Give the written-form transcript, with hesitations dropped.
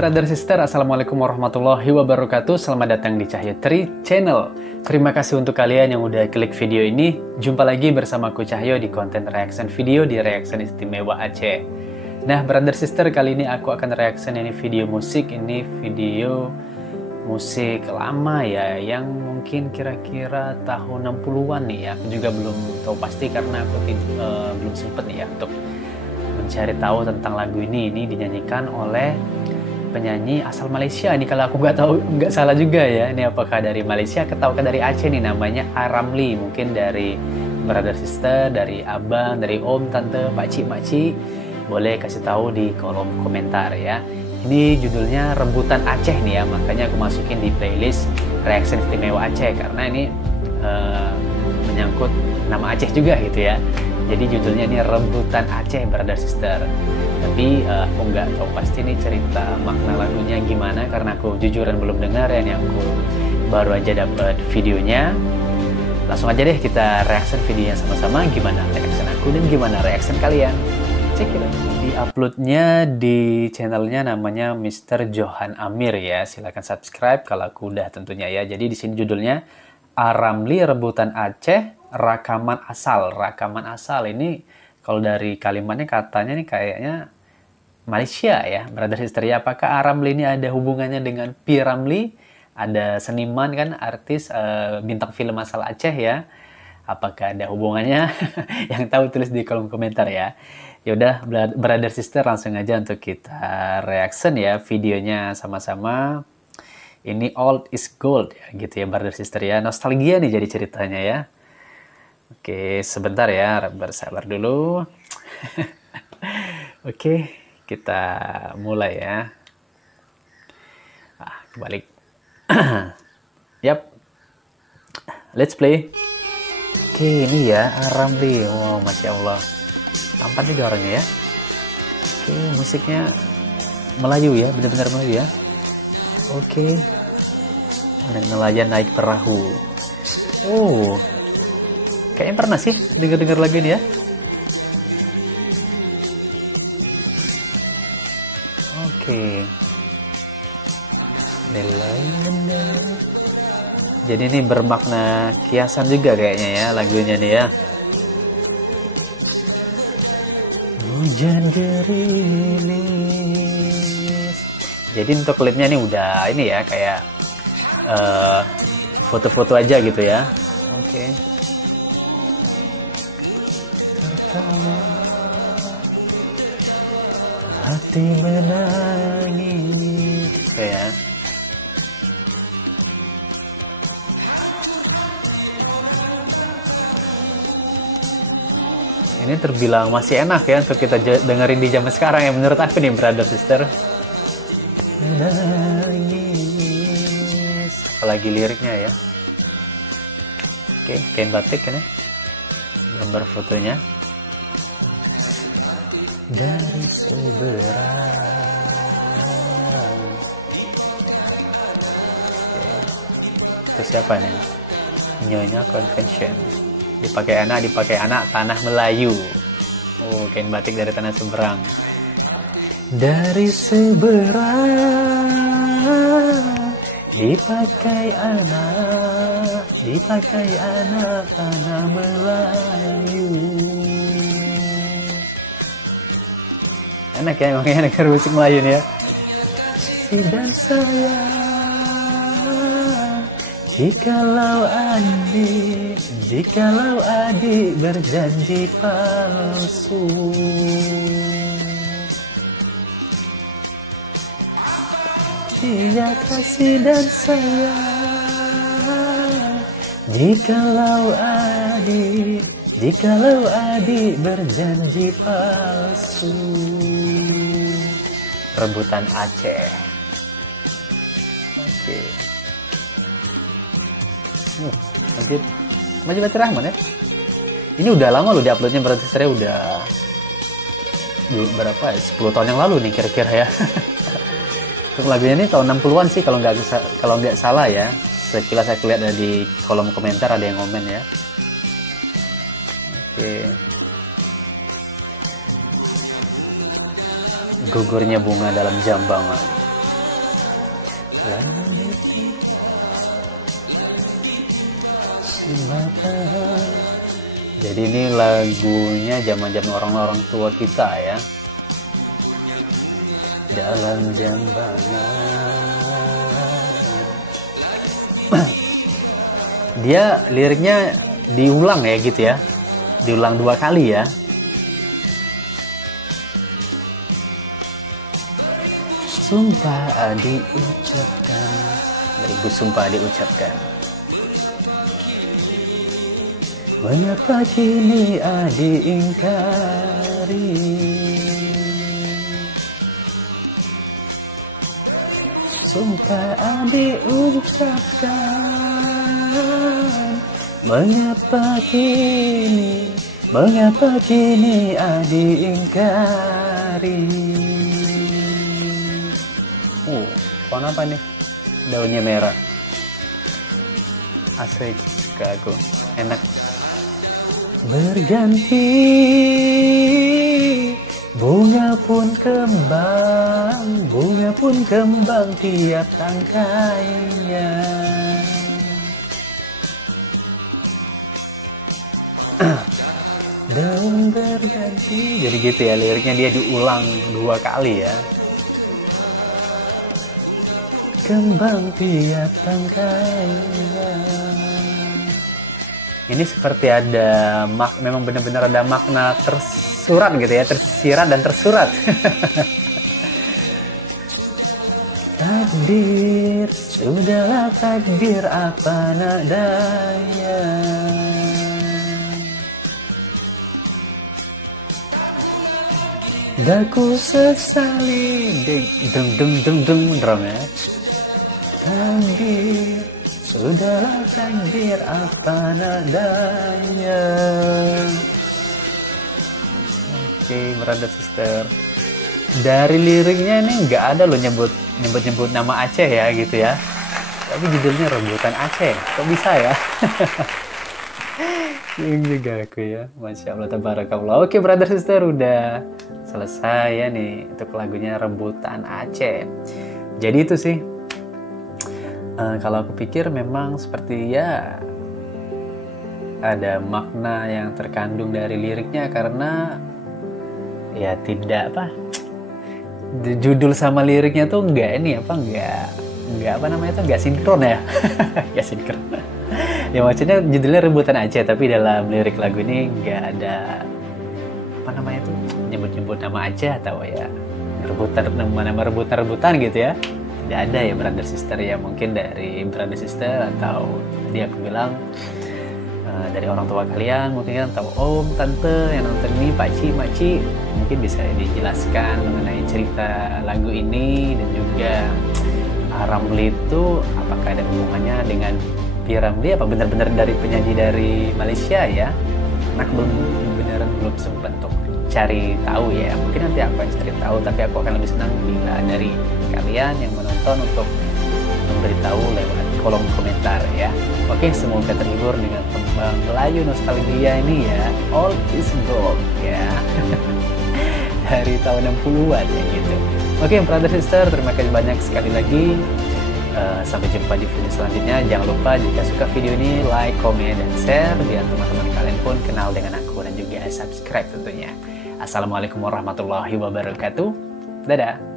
brother sister, assalamualaikum warahmatullahi wabarakatuh. Selamat datang di Cahyo Tri Channel. Terima kasih untuk kalian yang udah klik video ini. Jumpa lagi bersama aku Cahyo di konten reaction video di Reaction Istimewa Aceh. Nah brother sister, kali ini aku akan reaction ini video musik. Ini video musik lama ya, yang mungkin kira-kira tahun 60-an nih ya. Aku juga belum tahu pasti karena aku belum sempet nih ya untuk mencari tahu tentang lagu ini. Ini dinyanyikan oleh penyanyi asal Malaysia. Ini kalau aku nggak salah juga ya. Ini apakah dari Malaysia ataukah dari Aceh nih, namanya A.Ramli. Mungkin dari brother sister, dari abang, dari om, tante, pakcik, makcik. Boleh kasih tahu di kolom komentar ya. Ini judulnya Rebutan Aceh nih ya. Makanya aku masukin di playlist Reaction Istimewa Aceh karena ini menyangkut nama Aceh juga gitu ya. Jadi judulnya ini Rebutan Aceh brother sister. Tapi aku nggak tahu pasti nih cerita makna lagunya gimana karena aku jujuran belum dengar ya. Ini aku baru aja dapat videonya. Langsung aja deh kita reaction videonya sama-sama. Gimana reaction aku dan gimana reaction kalian? Cek it out. Di uploadnya di channelnya namanya Mr. Johan Amir ya. Silahkan subscribe kalau aku udah tentunya ya. Jadi di sini judulnya A.Ramli Rebutan Aceh. Rakaman asal ini kalau dari kalimatnya katanya nih kayaknya Malaysia ya brother sister ya. Apakah A.Ramli ini ada hubungannya dengan P. Ramlee, ada seniman kan, artis bintang film asal Aceh ya? Apakah ada hubungannya? Yang tahu tulis di kolom komentar ya. Yaudah brother sister, langsung aja untuk kita reaction ya videonya sama-sama. Ini old is gold ya gitu ya brother sister ya. Nostalgia nih jadi ceritanya ya. Oke, sebentar ya, bersabar dulu. Oke, kita mulai ya. Kebalik. Yap. Let's play. Oke, ini ya A.Ramli. Wow, Masya Allah. Tampan juga orangnya ya. Oke, musiknya Melayu ya, benar-benar Melayu ya. Oke. Nelayan naik perahu. Oh. Kayaknya pernah sih dengar lagu ini ya. Oke. Jadi ini bermakna kiasan juga kayaknya ya lagunya nih ya. Hujan gerimis. Jadi untuk klipnya nih udah ini ya kayak foto-foto aja gitu ya. Oke. Hati menangis ya. Ini terbilang masih enak ya untuk kita dengerin di zaman sekarang ya, menurut aku nih brother sister. Menangis, apalagi liriknya ya. Oke, kain batik kan ya, gambar fotonya dari seberang. Itu siapa nih? Nyonya Convention. Dipakai anak tanah Melayu. Oh, kain batik dari tanah seberang. Dari seberang dipakai anak tanah Melayu. Enak ya, makanya denger musik Melayu nih ya. Si dan saya, jikalau adik berjanji palsu, dia kasih dan sayang. Jikalau adik berjanji palsu. Rebutan Aceh. Oke. Lanjut. Maju Baca Rahman ya. Ini udah lama loh diuploadnya berarti saya udah berapa ya? 10 tahun yang lalu nih kira-kira ya. Untuk lagunya ini tahun 60-an sih kalau nggak salah ya. Sekilas saya lihat ada di kolom komentar ada yang komen ya. Oke. Gugurnya bunga dalam jambangan. Jadi ini lagunya zaman-zaman orang-orang tua kita ya. Dalam jambangan. Dia liriknya diulang ya gitu ya. Diulang 2 kali ya. Sumpah diucapkan. Ibu sumpah diucapkan. Mengapa kini diingkari? Sumpah diucapkan. Mengapa kini diingkari? Pohon apa nih? Daunnya merah. Asik ke aku, enak. Berganti bunga pun kembang tiap tangkainya. Daun berganti. Jadi gitu ya liriknya, dia diulang 2 kali ya. Kembang tiap tangkainya. Ini seperti ada memang benar-benar ada makna tersurat gitu ya, tersirat dan tersurat. Takdir, sudahlah takdir apa nadanya. Daku sesali, deng drum ya. Takdir, sudahlah takdir apa nadanya. Oke, Brother Sister. Dari liriknya ini nggak ada loh nyebut nama Aceh ya gitu ya. Tapi judulnya Rebutan Aceh. Kok bisa ya? Ini juga aku ya. Masya Allah, tabarakallah. Oke, Brother Sister, udah selesai ya nih untuk lagunya Rebutan Aceh. Jadi itu sih. Kalau aku pikir memang seperti ya ada makna yang terkandung dari liriknya, karena ya tidak judul sama liriknya tuh enggak sinkron ya. Enggak sinkron. Ya maksudnya judulnya Rebutan Aceh, tapi dalam lirik lagu ini enggak ada nyebut nama Aceh atau ya nama rebutan gitu ya. Tidak ada ya Brother Sister ya. Mungkin dari Brother Sister atau tadi aku bilang dari orang tua kalian mungkin kan, atau om, tante yang nonton ini, pakcik, makcik, mungkin bisa dijelaskan mengenai cerita lagu ini. Dan juga Ramli itu apakah ada hubungannya dengan P. Ramli, apa benar-benar dari penyanyi dari Malaysia ya? Anak belum sempat untuk cari tahu ya. Mungkin nanti aku akan cari tahu, tapi aku akan lebih senang bila dari kalian yang menonton untuk memberitahu lewat kolom komentar ya. Oke, semoga terhibur dengan tembang Melayu nostalgia ini ya, All Is Gold ya. Dari tahun 60-an ya gitu. Oke, Brother Sister, terima kasih banyak sekali lagi. Sampai jumpa di video selanjutnya. Jangan lupa jika suka video ini, like, komen, dan share biar teman-teman kalian pun kenal dengan aku, dan juga subscribe tentunya. Assalamualaikum warahmatullahi wabarakatuh. Dadah.